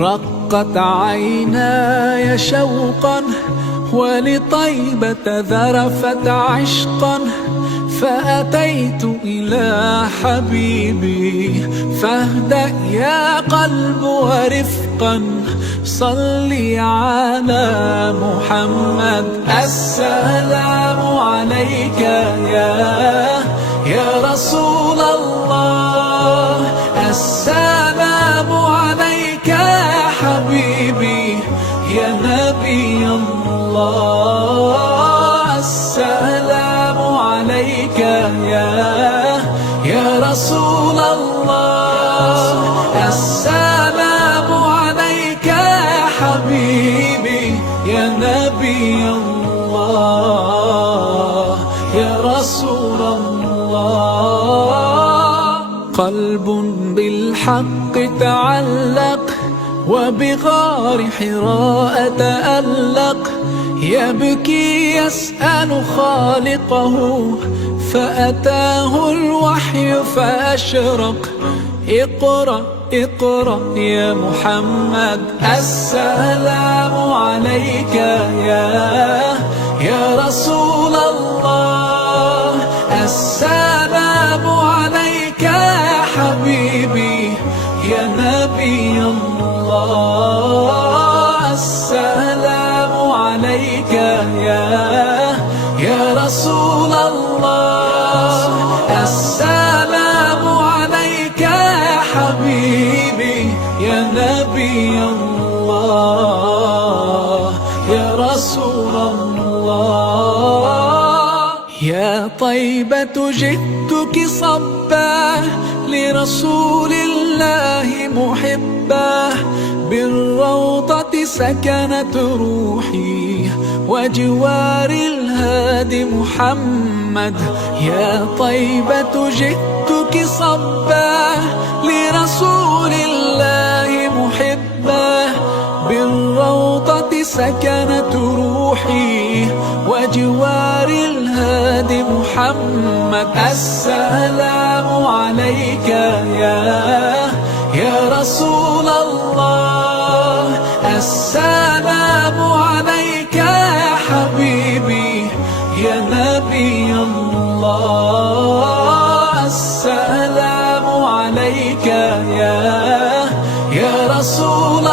رقت عيناي شوقا ولطيبة ذرفت عشقا، فأتيت إلى حبيبي فاهدأ يا قلب ورفقا، صلي على محمد. السلام عليك يا رسول الله، السلام عليك يا حبيبي يا نبي الله، السلام عليك يا رسول الله، السلام عليك يا حبيبي يا نبي الله يا رسول الله. قلب بالحق تعلق وبغار حراء تألق، يبكي يسأل خالقه فأتاه الوحي فأشرق. اقرأ اقرأ يا محمد، السلام عليك يا رسول الله، السلام عليك يا حبيبي يا نبي الله، السلام عليك يا رسول الله، السلام عليك يا حبيبي يا نبي الله يا رسول الله. يا طيبة جئتك صبا لرسول الله محبا، بالروضة سكنت روحي وجوار الهادي محمد. يا طيبة جئتك صبا لرسول الله محبا، بالروضة سكنت روحي وجوار الهادي محمد. السلام عليك يا رسول الله، السلام عليك يا حبيبي يا نبي الله، السلام عليك يا رسول